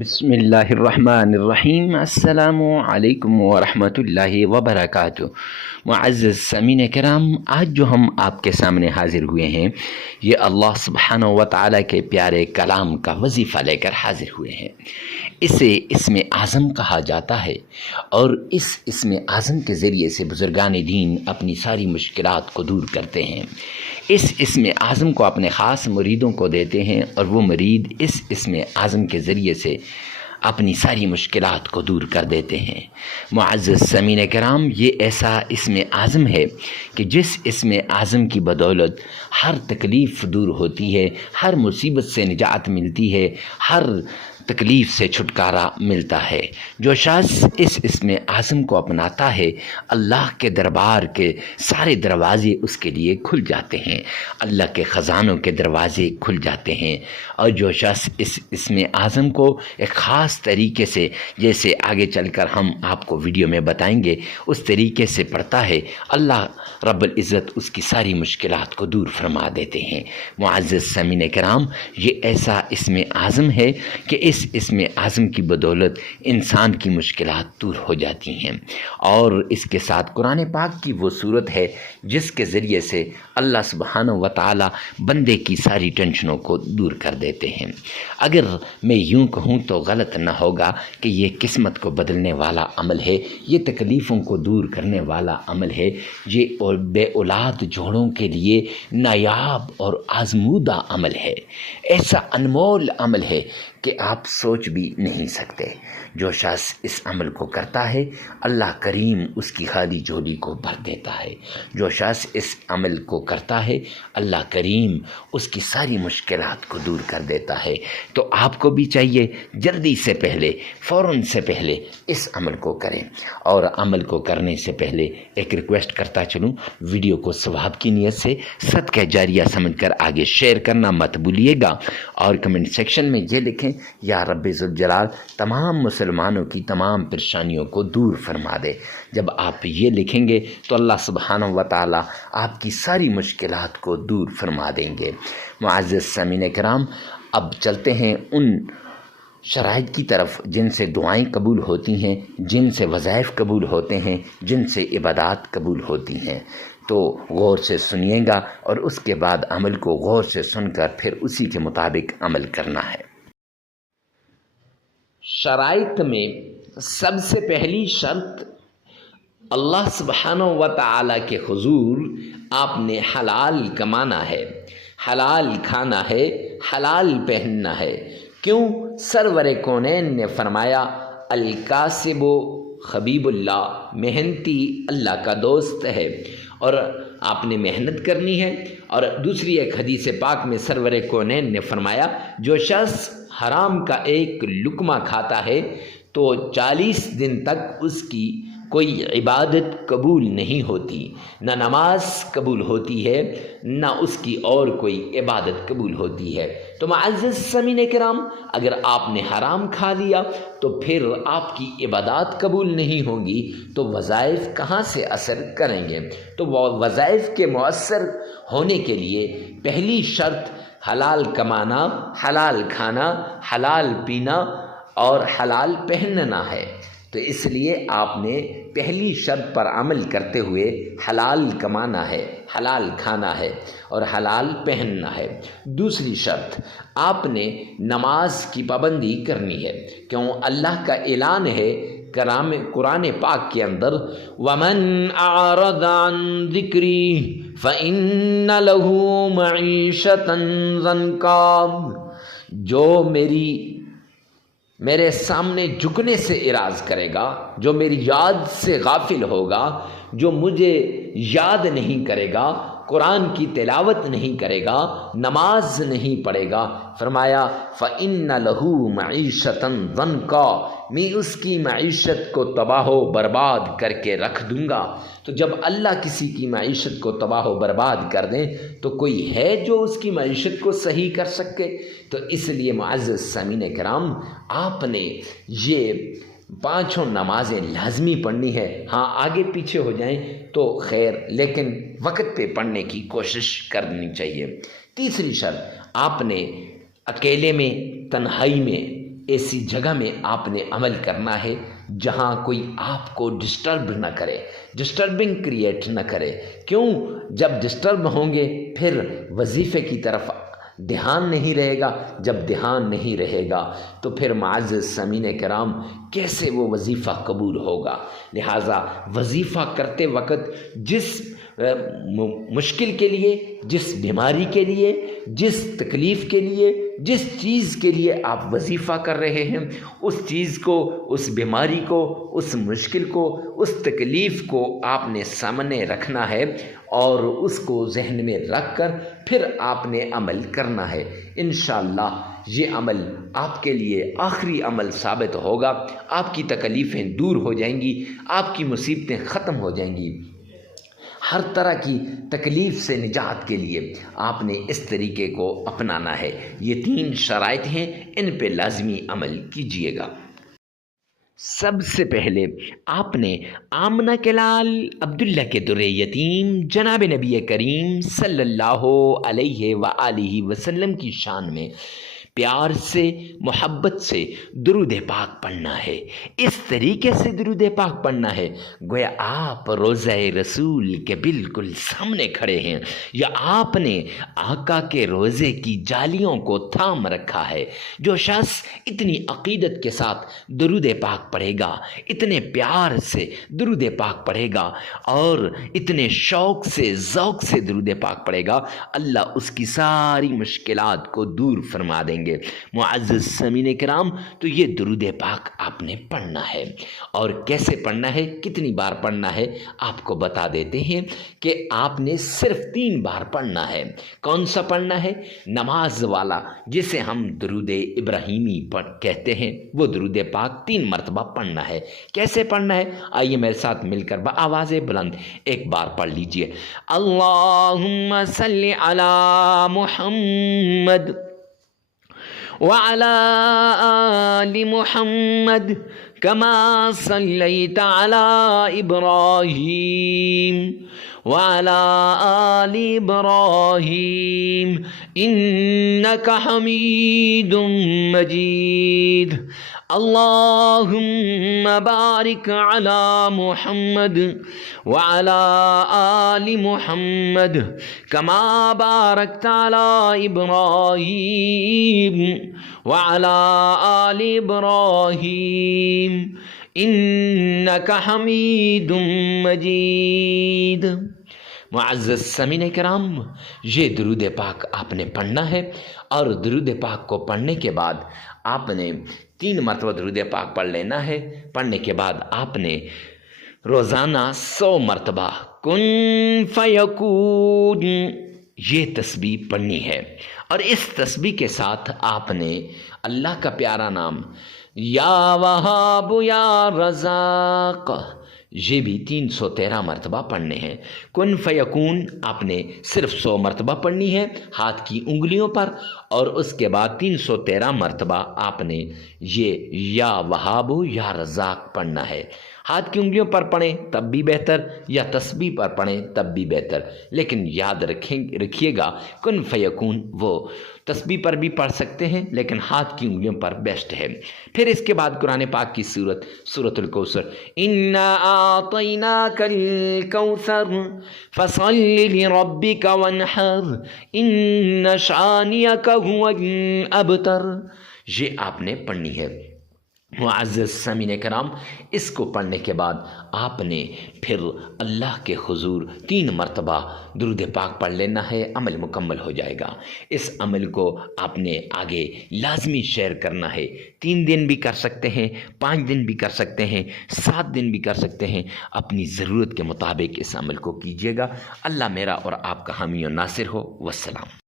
بسم اللہ الرحمن الرحیم۔ السلام علیکم ورحمۃ اللہ وبرکاتہ۔ معزز سامعین کرام، آج جو ہم آپ کے سامنے حاضر ہوئے ہیں یہ اللہ سبحانہ و تعالیٰ کے پیارے کلام کا وظیفہ لے کر حاضر ہوئے ہیں۔ اسے اسم اعظم کہا جاتا ہے، اور اس اسم اعظم کے ذریعے سے بزرگان دین اپنی ساری مشکلات کو دور کرتے ہیں۔ اس اسم اعظم کو اپنے خاص مریدوں کو دیتے ہیں، اور وہ مرید اس اسم اعظم کے ذریعے سے اپنی ساری مشکلات کو دور کر دیتے ہیں۔ معزز سامعین کرام، یہ ایسا اسم اعظم ہے کہ جس اسم اعظم کی بدولت ہر تکلیف دور ہوتی ہے، ہر مصیبت سے نجات ملتی ہے، ہر تکلیف سے چھٹکارا ملتا ہے۔ جو شخص اس اسم اعظم کو اپناتا ہے، اللہ کے دربار کے سارے دروازے اس کے لیے کھل جاتے ہیں، اللہ کے خزانوں کے دروازے کھل جاتے ہیں۔ اور جو شخص اس اسم اعظم کو ایک خاص طریقے سے، جیسے آگے چل کر ہم آپ کو ویڈیو میں بتائیں گے، اس طریقے سے پڑھتا ہے، اللہ رب العزت اس کی ساری مشکلات کو دور فرما دیتے ہیں۔ معزز سامعین کرام، یہ ایسا اسم اعظم ہے کہ اس اسم اعظم کی بدولت انسان کی مشکلات دور ہو جاتی ہیں، اور اس کے ساتھ قرآن پاک کی وہ صورت ہے جس کے ذریعے سے اللہ سبحانہ و تعالی بندے کی ساری ٹینشنوں کو دور کر دیتے ہیں۔ اگر میں یوں کہوں تو غلط نہ ہوگا کہ یہ قسمت کو بدلنے والا عمل ہے، یہ تکلیفوں کو دور کرنے والا عمل ہے، یہ بے اولاد جوڑوں کے لیے نایاب اور آزمودہ عمل ہے، ایسا انمول عمل ہے کہ آپ سوچ بھی نہیں سکتے۔ جو شخص اس عمل کو کرتا ہے، اللہ کریم اس کی خالی جھولی کو بھر دیتا ہے۔ جو شخص اس عمل کو کرتا ہے، اللہ کریم اس کی ساری مشکلات کو دور کر دیتا ہے۔ تو آپ کو بھی چاہیے جلدی سے پہلے، فوراً سے پہلے اس عمل کو کریں۔ اور عمل کو کرنے سے پہلے ایک ریکویسٹ کرتا چلوں، ویڈیو کو ثواب کی نیت سے صدقہ جاریہ سمجھ کر آگے شیئر کرنا مت بھولیے گا، اور کمنٹ سیکشن میں یہ لکھیں، یا رب ذوالجلال تمام مسلمانوں کی تمام پریشانیوں کو دور فرما دے۔ جب آپ یہ لکھیں گے تو اللہ سبحانہ و تعالی آپ کی ساری مشکلات کو دور فرما دیں گے۔ معزز سامعین کرام، اب چلتے ہیں ان شرائط کی طرف جن سے دعائیں قبول ہوتی ہیں، جن سے وظائف قبول ہوتے ہیں، جن سے عبادات قبول ہوتی ہیں۔ تو غور سے سنیے گا، اور اس کے بعد عمل کو غور سے سن کر پھر اسی کے مطابق عمل کرنا ہے۔ شرائط میں سب سے پہلی شرط، اللہ سبحانہ و تعالیٰ کے حضور آپ نے حلال کمانا ہے، حلال کھانا ہے، حلال پہننا ہے۔ کیوں؟ سرور کونین نے فرمایا، الکاسب حبیب اللہ، محنتی اللہ کا دوست ہے، اور آپ نے محنت کرنی ہے۔ اور دوسری ایک حدیث پاک میں سرور کونین نے فرمایا، جو شخص حرام کا ایک لقمہ کھاتا ہے تو 40 دن تک اس کی کوئی عبادت قبول نہیں ہوتی، نہ نماز قبول ہوتی ہے، نہ اس کی اور کوئی عبادت قبول ہوتی ہے۔ تو معزز سامعین کرام، اگر آپ نے حرام کھا لیا تو پھر آپ کی عبادات قبول نہیں ہوں گی، تو وظائف کہاں سے اثر کریں گے؟ تو وظائف کے مؤثر ہونے کے لیے پہلی شرط حلال کمانا، حلال کھانا، حلال پینا اور حلال پہننا ہے۔ تو اس لیے آپ نے پہلی شرط پر عمل کرتے ہوئے حلال کمانا ہے، حلال کھانا ہے اور حلال پہننا ہے۔ دوسری شرط، آپ نے نماز کی پابندی کرنی ہے، کیوں اللہ کا اعلان ہے قرآن پاک کے اندر، وَمَنْ أَعْرَضَ عَنْ ذِكْرِي فَإِنَّ لَهُ مَعِيشَةً ضَنْكًا، جو میرے سامنے جھکنے سے اعراض کرے گا، جو میری یاد سے غافل ہوگا، جو مجھے یاد نہیں کرے گا، قرآن کی تلاوت نہیں کرے گا، نماز نہیں پڑھے گا، فرمایا فَإِنَّ لَهُ مَعِيشَةً ضَنْكًا، میں اس کی معیشت کو تباہ و برباد کر کے رکھ دوں گا۔ تو جب اللہ کسی کی معیشت کو تباہ و برباد کر دیں تو کوئی ہے جو اس کی معیشت کو صحیح کر سکے؟ تو اس لیے معزز سامعین کرام، آپ نے یہ 5 نمازیں لازمی پڑھنی ہے۔ ہاں آگے پیچھے ہو جائیں تو خیر، لیکن وقت پہ پڑھنے کی کوشش کرنی چاہیے۔ تیسری شرط، آپ نے اکیلے میں، تنہائی میں ایسی جگہ میں آپ نے عمل کرنا ہے جہاں کوئی آپ کو ڈسٹرب نہ کرے، ڈسٹربنگ کریٹ نہ کرے۔ کیوں؟ جب ڈسٹرب ہوں گے پھر وظیفے کی طرف دھیان نہیں رہے گا، جب دھیان نہیں رہے گا تو پھر معزز سامعین کرام کیسے وہ وظیفہ قبول ہوگا؟ لہٰذا وظیفہ کرتے وقت جس مشکل کے لیے، جس بیماری کے لیے، جس تکلیف کے لیے، جس چیز کے لیے آپ وظیفہ کر رہے ہیں، اس چیز کو، اس بیماری کو، اس مشکل کو، اس تکلیف کو آپ نے سامنے رکھنا ہے اور اس کو ذہن میں رکھ کر پھر آپ نے عمل کرنا ہے۔ انشاءاللہ یہ عمل آپ کے لیے آخری عمل ثابت ہوگا، آپ کی تکلیفیں دور ہو جائیں گی، آپ کی مصیبتیں ختم ہو جائیں گی۔ ہر طرح کی تکلیف سے نجات کے لیے آپ نے اس طریقے کو اپنانا ہے۔ یہ 3 شرائط ہیں، ان پہ لازمی عمل کیجیے گا۔ سب سے پہلے آپ نے آمنہ کے لال عبداللہ کے در یتیم جناب نبی کریم صلی اللہ علیہ وآلہ وسلم کی شان میں پیار سے، محبت سے درود پاک پڑھنا ہے۔ اس طریقے سے درود پاک پڑھنا ہے گویا آپ روضہ رسول کے بالکل سامنے کھڑے ہیں، یا آپ نے آقا کے روضے کی جالیوں کو تھام رکھا ہے۔ جو شخص اتنی عقیدت کے ساتھ درود پاک پڑھے گا، اتنے پیار سے درود پاک پڑھے گا اور اتنے شوق سے، ذوق سے درود پاک پڑھے گا، اللہ اس کی ساری مشکلات کو دور فرما دیں گے۔ معزز سامعین کرام، تو یہ درود پاک آپ نے پڑھنا ہے، اور کیسے پڑھنا ہے، کتنی بار پڑھنا ہے آپ کو بتا دیتے ہیں کہ آپ نے صرف 3 بار پڑھنا ہے۔ کون سا پڑھنا ہے؟ نماز والا، جسے ہم درود ابراہیمی کہتے ہیں، وہ درود پاک 3 مرتبہ پڑھنا ہے۔ کیسے پڑھنا ہے؟ آئیے میرے ساتھ مل کر بآواز بلند ایک بار پڑھ لیجئے۔ اللہم صلی علی محمد وعلى آل محمد كما صليت على إبراهيم وعلى آل إبراهيم إنك حميد مجيد اللهم بارك على محمد وعلى آل محمد كما باركت على إبراهيم وعلى آل إبراهيم إنك حميد مجيد۔ معزز سامعین کرام، یہ درود پاک آپ نے پڑھنا ہے، اور درود پاک کو پڑھنے کے بعد آپ نے 3 مرتبہ درود پاک پڑھ لینا ہے۔ پڑھنے کے بعد آپ نے روزانہ 100 مرتبہ کن فیکون یہ تسبیح پڑھنی ہے، اور اس تسبیح کے ساتھ آپ نے اللہ کا پیارا نام یا وہاب یا رزاق یہ بھی 313 مرتبہ پڑھنے ہیں۔ کن فیکون آپ نے صرف 100 مرتبہ پڑھنی ہے ہاتھ کی انگلیوں پر، اور اس کے بعد 313 مرتبہ آپ نے یہ یا وہاب یا رزاق پڑھنا ہے۔ ہاتھ کی انگلیوں پر پڑھیں تب بھی بہتر، یا تسبیح پر پڑھیں تب بھی بہتر، لیکن یاد رکھیے گا کن فیکون وہ تسبیح پر بھی پڑھ سکتے ہیں، لیکن ہاتھ کی انگلیوں پر بیسٹ ہے۔ پھر اس کے بعد قرآن پاک کی سورۃ الکوثر، انا اعطیناک الکوثر فصل لربک وانحر ان شانئک هو الابتر، یہ آپ نے پڑھنی ہے۔ معزز سامعین کرام، اس کو پڑھنے کے بعد آپ نے پھر اللہ کے حضور 3 مرتبہ درود پاک پڑھ لینا ہے، عمل مکمل ہو جائے گا۔ اس عمل کو آپ نے آگے لازمی شیئر کرنا ہے۔ 3 دن بھی کر سکتے ہیں، 5 دن بھی کر سکتے ہیں، 7 دن بھی کر سکتے ہیں، اپنی ضرورت کے مطابق اس عمل کو کیجیے گا۔ اللہ میرا اور آپ کا حامی و ناصر ہو۔ والسلام۔